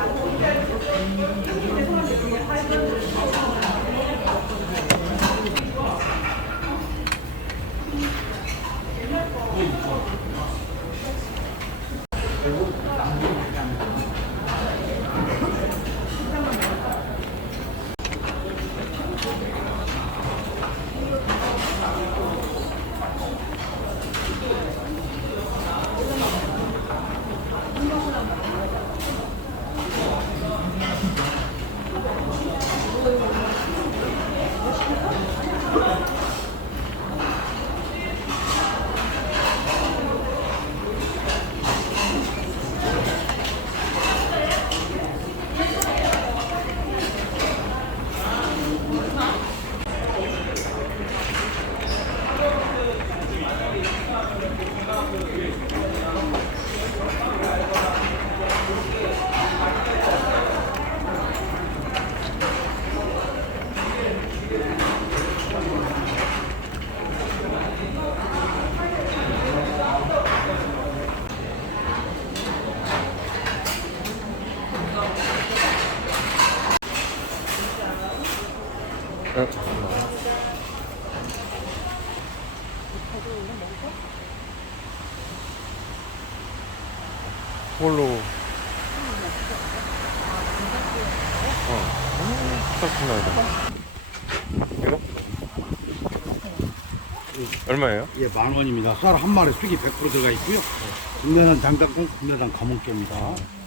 よろしくお願いします。 어, 그걸로 어 그렇구나 이거 얼마예요? 예, 만 원입니다. 쌀 한 마리 수기 100% 들어가 있고요. 국내산 장닭콩, 국내산 검은깨입니다.